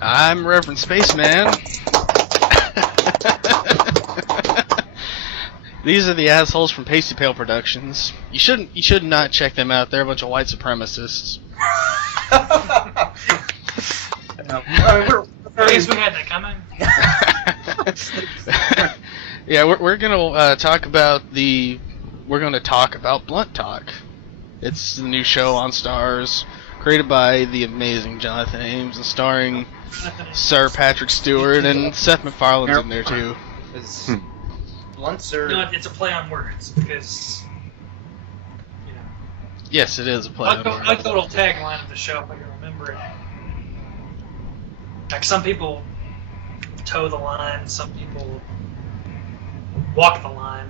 I'm Reverend Spaceman. These are the assholes from Pasty Pale Productions. You should not check them out. They're a bunch of white supremacists. I guess we had that coming. Yeah, we're gonna talk about Blunt Talk. It's the new show on Starz, created by the amazing Jonathan Ames and starring Sir Patrick Stewart and Seth MacFarlane's in there too. Blunts are... No, it's a play on words because, Yes, it is a play. I like the little tagline of the show if I can remember it. Like some people toe the line, some people walk the line.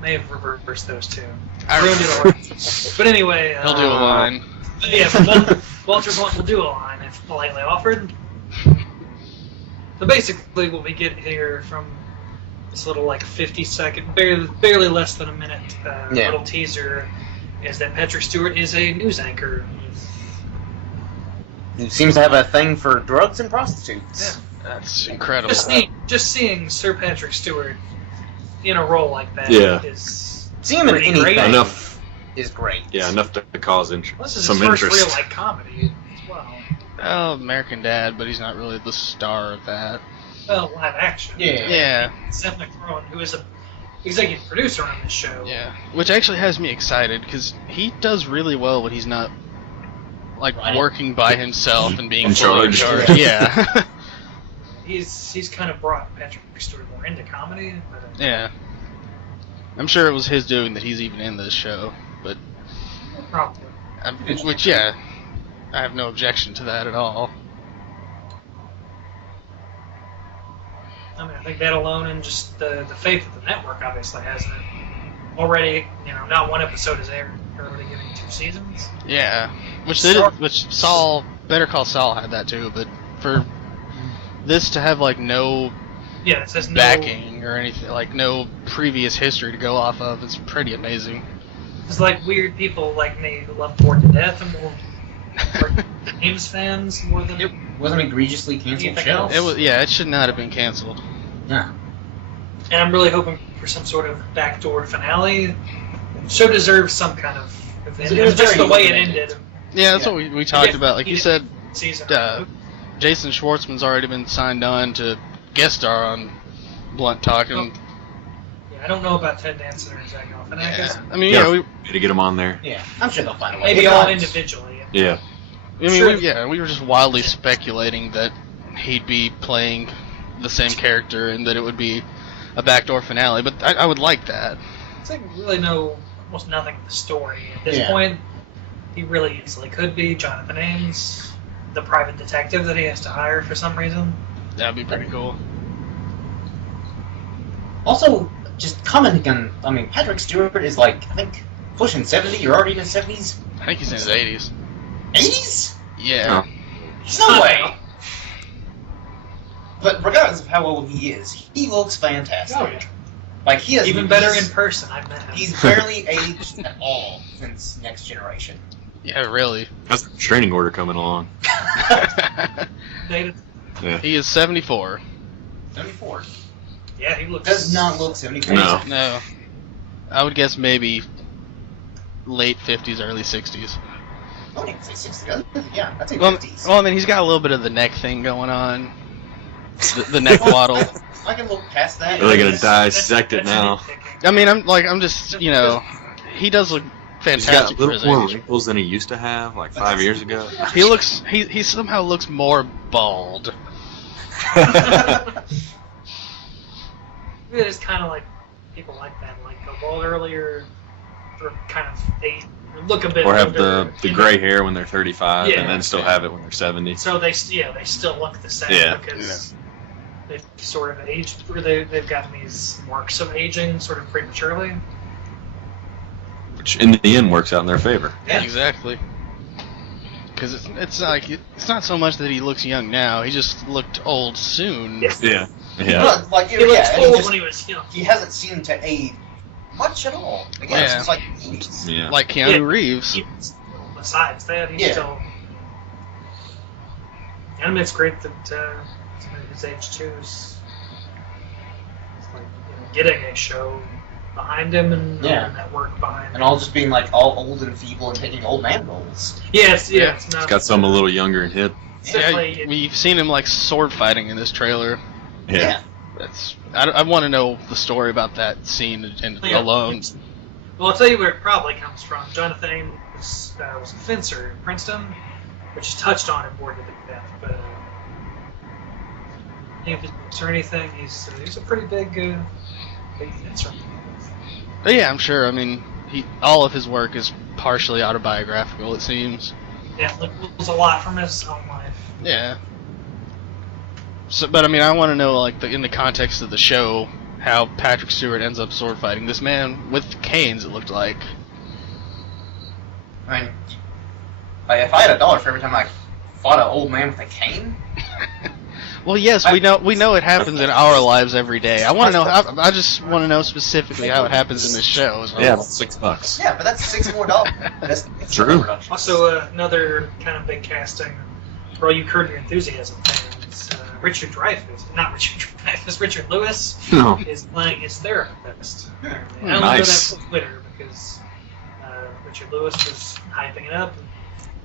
May have reversed those two. But anyway, he'll do a line. Yeah, Walter Blunt will do a line if politely offered. So basically, what we get here from this little 50-second, barely less than a minute little teaser is that Patrick Stewart is a news anchor. He seems to have a thing for drugs and prostitutes. Yeah. That's incredible. Just seeing Sir Patrick Stewart in a role like that is seeing him in anything great. Enough is great. Yeah, enough to cause This is some his first interest. real comedy as well. Oh, American Dad, but he's not really the star of that. Well, live action. Yeah. Seth MacFarlane, who is a executive producer on this show. Yeah, which actually has me excited because he does really well when he's not working by himself and being In fully in charge. charge. Yeah. He's kind of brought Patrick Stewart more into comedy. But, Yeah. I'm sure it was his doing that he's even in this show, but probably. I have no objection to that at all. I mean, I think that alone and just the faith that the network obviously has in it. Already, not one episode is aired. They're already giving 2 seasons. Yeah, which Better Call Saul had that too, but for this to have no Yeah, it says no backing or anything, no previous history to go off of, it's pretty amazing. It's weird people like me who love Bored to Death and more Ames fans more than It wasn't an egregiously canceled Anything show. else? It was, yeah, it should not have been canceled. Yeah. And I'm really hoping for some sort of backdoor finale. Show deserves some kind of event. It was Just the very way it open-ended. ended. Yeah, that's what we talked about. Like you said, Season. Jason Schwartzman's already been signed on to guest star on Blunt Talk, and I don't know about Ted Danson or Zach Galifianakis. I mean, Yeah, we need to get him on there. Yeah, I'm sure they'll find a way. Maybe If all not- individually. Yeah. we were just wildly speculating that he'd be playing the same character and that it would be a backdoor finale, but I would like that. It's really know almost nothing of the story. At this Yeah. point, he really easily could be Jonathan Ames, the private detective that he has to hire for some reason. That'd be pretty cool. Also, just commenting on, Patrick Stewart is I think, pushing 70 or already in his 70s. I think he's in his 80s. 80s? Yeah. There's no way. But regardless of how old he is, he looks fantastic. Oh, yeah. He has Even better in person, I've met him. He's barely aged at all since Next Generation. Yeah, really. How's the training order coming along? Dated. Yeah. He is 74. 74. Yeah, he looks... Does not look 74. No. No. I would guess maybe late 50s, early 60s. I wouldn't even say 60. Yeah, I'd say Well, 50s. I mean, he's got a little bit of the neck thing going on. The neck waddle. I can look past that. Are they gonna dissect it That's now? nitpicking. I mean, I'm just, he does look He's fantastic got for a his little more age. wrinkles than he used to have, 5 years ago. He somehow looks more bald. It is kind of like people like that, go bald earlier, or kind of they look a bit Or have older, the gray hair when they're 35 Yeah. and then still have it when they're 70. So they still look the same Yeah. because they've sort of aged, or they've gotten these marks of aging sort of prematurely. Which in the end works out in their favor. Yeah. Exactly. Because it's not so much that he looks young now. He just looked old soon. Yes. Yeah. Yeah. Well, He looked and old when he was young. he hasn't seemed to age much at all. Again, Yeah. it's like 80s. Yeah. Like Keanu Yeah. Reeves. Besides that, he's Yeah. still. And it's great that somebody his age too is like getting a show behind him and that work behind him. And all just being like all old and feeble and taking old man roles. Yes, yeah. It's not. He's got some a little younger and hip. Yeah, we've seen him like sword fighting in this trailer. Yeah. I want to know the story about that scene alone. Well, I'll tell you where it probably comes from. Jonathan Ames was a fencer in Princeton, which is touched on and bored to death. But if it's or anything, he's a pretty big fencer. But yeah, I'm sure. I mean, all of his work is partially autobiographical. It seems. Yeah, it was a lot from his own life. Yeah. So, but I mean, I want to know, like, in the context of the show, how Patrick Stewart ends up sword fighting this man with canes. It looked like. I mean, if I had $1 for every time I fought an old man with a cane. Well, yes, we know it happens in our lives every day. I want to know. I just want to know specifically how it happens in this show. So. Yeah, $6. Yeah, but that's $6 more. That's True. Also, another kind of big casting for all you Curb Your Enthusiasm fans. Richard Lewis No. is playing his therapist. I only Nice. know that from Twitter because Richard Lewis was hyping it up.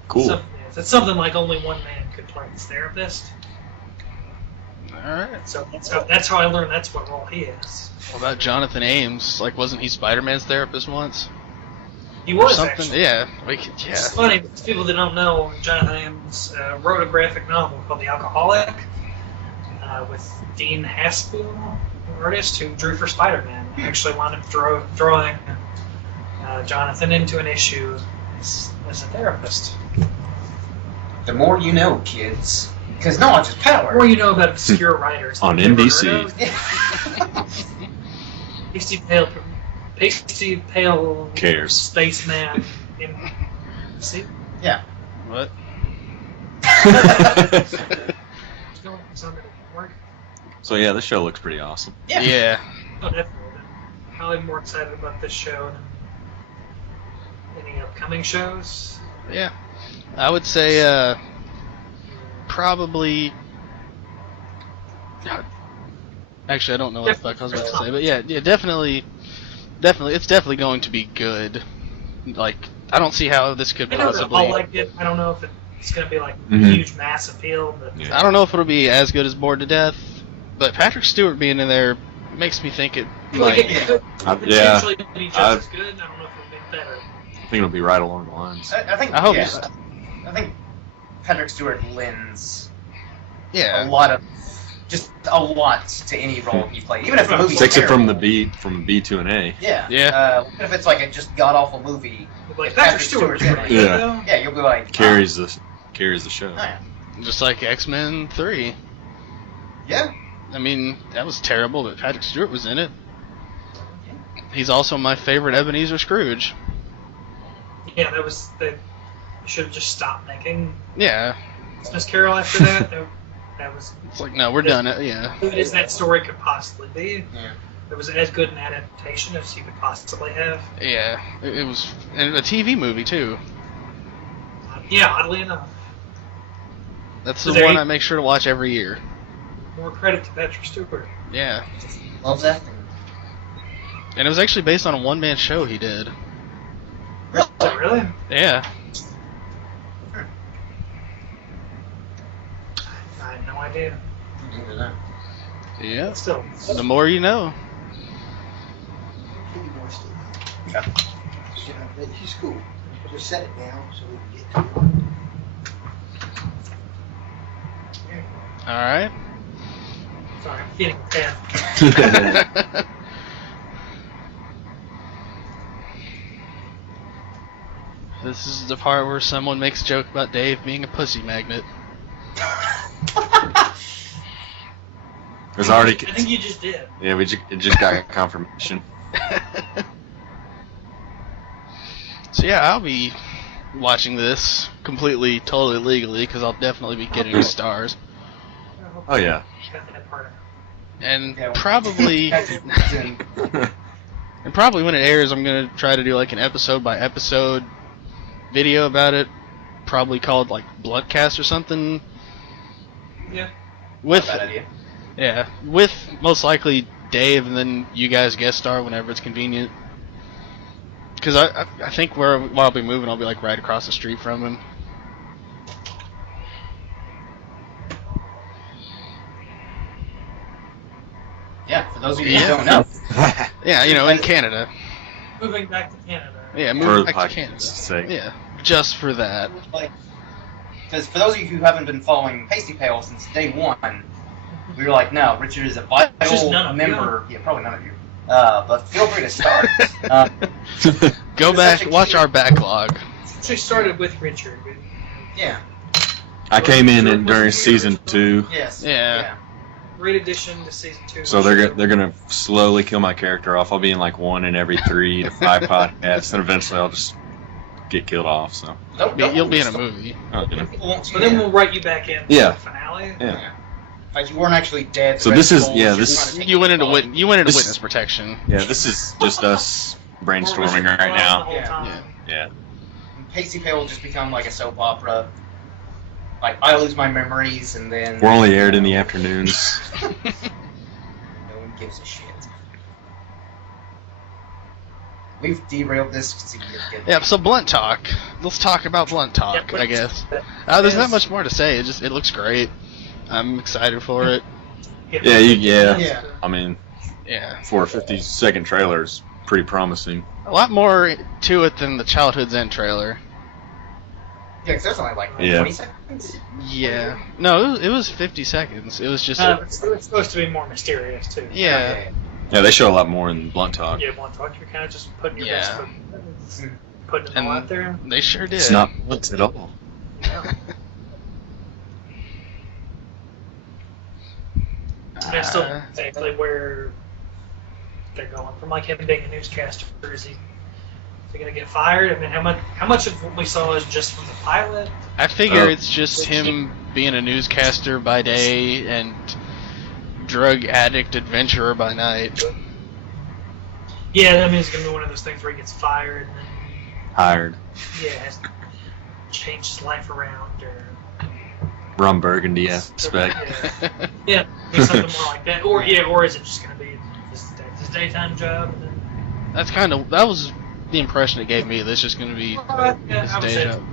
Cool. It's something like only one man could play his therapist. Alright. So that's how I learned that's what role he is. What about Jonathan Ames? Like, wasn't he Spider-Man's therapist once? He was Something? actually. Yeah. It's funny, because people that don't know, Jonathan Ames wrote a graphic novel called The Alcoholic with Dean Haspel, an artist who drew for Spider-Man. He actually wound up drawing Jonathan into an issue as a therapist. The more you know, kids. Because knowledge is power. The more you know about obscure writers. On that you've never NBC. heard of. Pasty Pale Cares. Spaceman. See? Yeah. What? So yeah, this show looks pretty awesome. Yeah. Yeah. Oh, definitely. I'm probably more excited about this show than any upcoming shows. Yeah. I would say, probably. Actually, I don't know what the fuck I was about to say, but yeah, definitely, it's definitely going to be good. Like, I don't see how this could I know that possibly. I'll like it. I don't know if it's going to be like Mhm. huge mass appeal, but Yeah. I don't know if it'll be as good as Bored to Death, but Patrick Stewart being in there makes me think it like, might. it could Yeah. potentially be just as good. I don't know if it'll be better. I think it'll be right along the lines. I think. I hope yeah, so. I think Patrick Stewart lends Yeah. a lot to any role he plays, even if the movie's Takes it from terrible. from B to an A. Yeah. Yeah. What if it's like a just god awful movie? Like If Patrick Stewart's Stewart's pretty in good it. though. Yeah, you'll be like Carries the show. Oh, yeah. Just like X-Men 3. Yeah. I mean, that was terrible, but Patrick Stewart was in it. He's also my favorite Ebenezer Scrooge. Yeah, they should have just stopped making Yeah. Christmas Carol after that. That was It's like, no, we're done. Yeah. as good as that story could possibly be. Yeah. It was as good an adaptation as you could possibly have. Yeah. It was, and a TV movie too. Yeah, oddly enough. That's the There one you- I make sure to watch every year. More credit to Patrick Stewart. Yeah. Loves acting. And it was actually based on a one-man show he did. Really? Oh, really? Yeah. I had no idea. Yeah. But still. The more you know. Okay. Yeah, he's cool. Just set it down so we can get to it. All right. Sorry, I'm feeding a cat. This is the part where someone makes a joke about Dave being a pussy magnet. There's already. I think you just did. Yeah, it just got confirmation. So yeah, I'll be watching this completely, totally legally, because I'll definitely be getting Starz. Oh yeah. Got that part. And Yeah, probably, and probably when it airs, I'm gonna try to do like an episode by episode video about it, probably called like Bluntcast or something. Yeah. With Not a bad idea. yeah, with most likely Dave, and then you guys guest star whenever it's convenient. Because I think while I'll be moving, I'll be like right across the street from him. Yeah, for those of you Yeah. who don't know. Yeah, you know, in Canada. Moving back to Canada. Yeah, For moving the back to podcast's Canada. sake. Yeah, just for that. Because for those of you who haven't been following Pasty Pale since day one, we were like, no, Richard is a Just vital none of member. Yeah, probably none of you. But feel free to start. Go It's back, such a watch key- our backlog. She started with Richard. Yeah. I came in during season 2, Yes. Yeah. Great addition to season 2. so they're gonna slowly kill my character off. I'll be in like 1 in every 3 to 5 podcasts, and eventually I'll just get killed off. So You'll be in a movie. People won't see But then that. we'll write you back in Yeah. for the finale. yeah, Like, you weren't actually dead. So the this rest is- of the yeah, goals, this- you're trying to take You went into quality. witness This- protection. yeah. This is just us brainstorming right The now. whole Yeah. time. Yeah, Pasty Pale will just become like a soap opera. Like, I lose my memories, and then... we're only aired in the afternoons. No one gives a shit. We've derailed this significantly. Yeah, so Blunt Talk. Let's talk about Blunt Talk, Yeah, but- I guess. Yes. There's not much more to say. It looks great. I'm excited for it. Yeah, yeah. Yeah. I mean, Yeah. for a 50-second trailer, it's pretty promising. A lot more to it than the Childhood's End trailer. Yeah, 'cause there's only like Yeah. 20 seconds. Yeah. No, it was 50 seconds. It was just... It's supposed to be more mysterious, too. yeah. Yeah, they show a lot more in Blunt Talk. Yeah, one talk, you're kind of just putting your Yeah. best foot, putting it all And out there. they sure did. It's not Blunt at all. I still exactly where they're going from, like him being a newscaster. Is he going to get fired? I mean, how much of what we saw is just from the pilot? I figure Oh. it's just him being a newscaster by day and drug addict adventurer by night. Yeah, I mean, it's going to be one of those things where he gets fired and then Hired. has to change his life around, or Rum Burgundy aspect. yeah, be something more like that. Or is it just going to be his daytime job? And then, that was the impression it gave me. That's just going to be yeah, his I would day say job.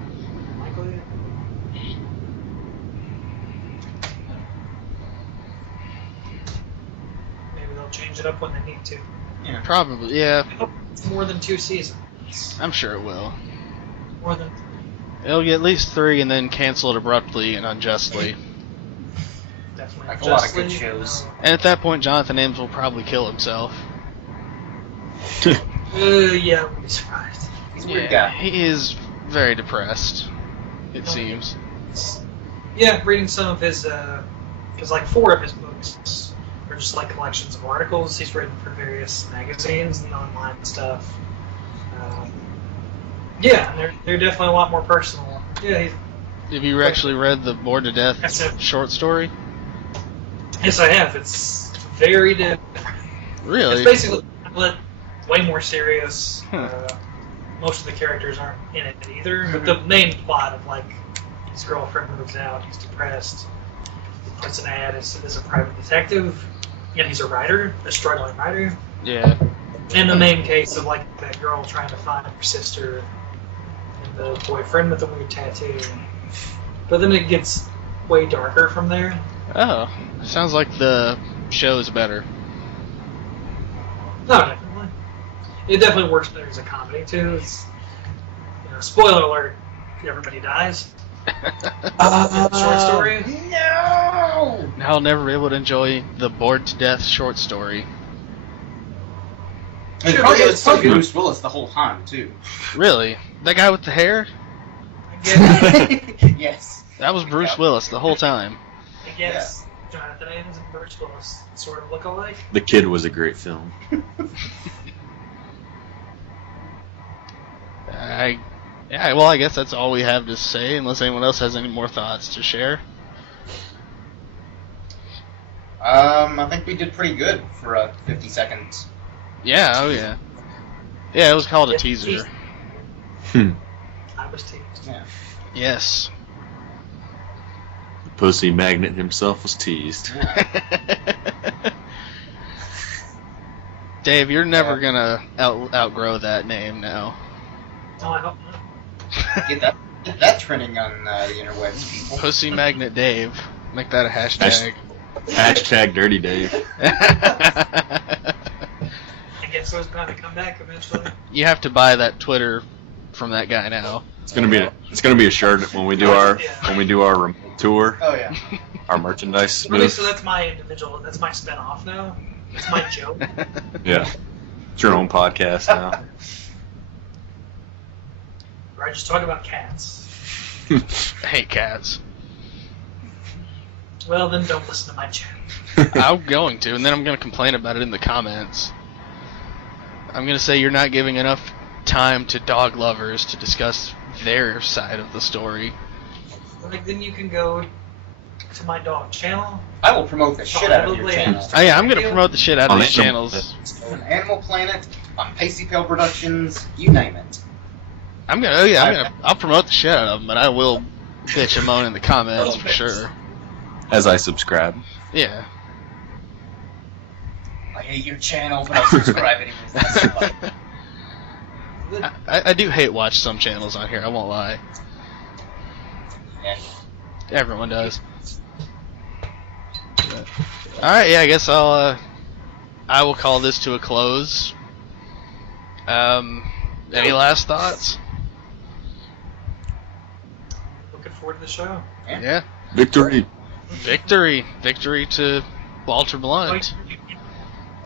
likely. Maybe they'll change it up when they need to. Probably, yeah. It's more than 2 seasons. I'm sure it will. More than It'll get at least 3 and then cancel it abruptly and unjustly. definitely. Like a lot of Justly, good shows. And at that point, Jonathan Ames will probably kill himself. Yeah, I wouldn't be surprised. He's a weird guy. He is very depressed, it seems. Yeah, reading some of his, because like 4 of his books are just like collections of articles he's written for various magazines and online stuff. Yeah, and they're definitely a lot more personal. Yeah, Have you actually read the Bored to Death Yes, sir. short story? yes, I have. It's very different. Really? It's basically way more serious. Huh. Most of the characters aren't in it either. But the main plot of like his girlfriend moves out, he's depressed, he puts an ad as a private detective, and he's a writer, a struggling writer. Yeah. And the main case of like that girl trying to find her sister and the boyfriend with the weird tattoo. But then it gets way darker from there. Oh, sounds like the show is better. No, definitely. It definitely works better as a comedy too. It's, spoiler alert, everybody dies. Short story. No! Now I'll never be able to enjoy the Bored to Death short story. And Sure, probably, but it's probably it's so Bruce Willis the whole time, too. Really? That guy with the hair? I Yes. That was Bruce Willis the whole time. guess Jonathan Ames and Bruce Willis sort of look alike. The Kid was a great film. Well, I guess that's all we have to say, unless anyone else has any more thoughts to share. I think we did pretty good for 50 seconds. Yeah, oh yeah. Yeah, it was called a teaser. I was teased. Yeah. Yes. Pussy Magnet himself was teased. Dave, you're never gonna outgrow that name now. Oh, I hope not. Get that trending on the interwebs, people. Pussy Magnet Dave. Make that a hashtag. Hashtag Dirty Dave. I guess it was going to come back eventually. You have to buy that Twitter from that guy now. It's gonna be a shirt when we do our remote tour, Oh yeah. our merchandise Okay, booth. so that's my individual. That's my spin-off now. It's my joke. Yeah, it's your own podcast now. Where I just talk about cats. I hate cats. Well, then don't listen to my channel. I'm going to, and then I'm going to complain about it in the comments. I'm going to say you're not giving enough time to dog lovers to discuss their side of the story. Like, then you can go to my dog channel. I will promote the shit out of your channel. Oh yeah, I'm going to promote the shit out of these Animal channels. On Animal Planet, on Pasty Pale Productions, you name it. I'll promote the shit out of them, but I will bitch and moan in the comments for sure. As I subscribe. Yeah. I hate your channel, but I'll subscribe anyways. That's fine. I do hate watch some channels on here, I won't lie. Yeah. Everyone does. Alright, yeah, I guess I will call this to a close. Any last thoughts? Looking forward to the show. Yeah. Victory. Victory to Walter Blunt.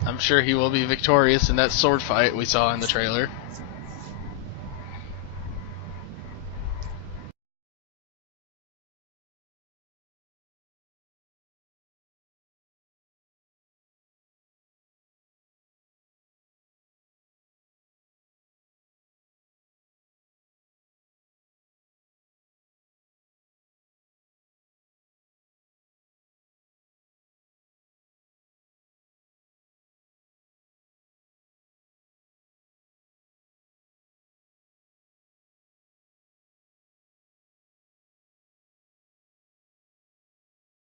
I'm sure he will be victorious in that sword fight we saw in the trailer.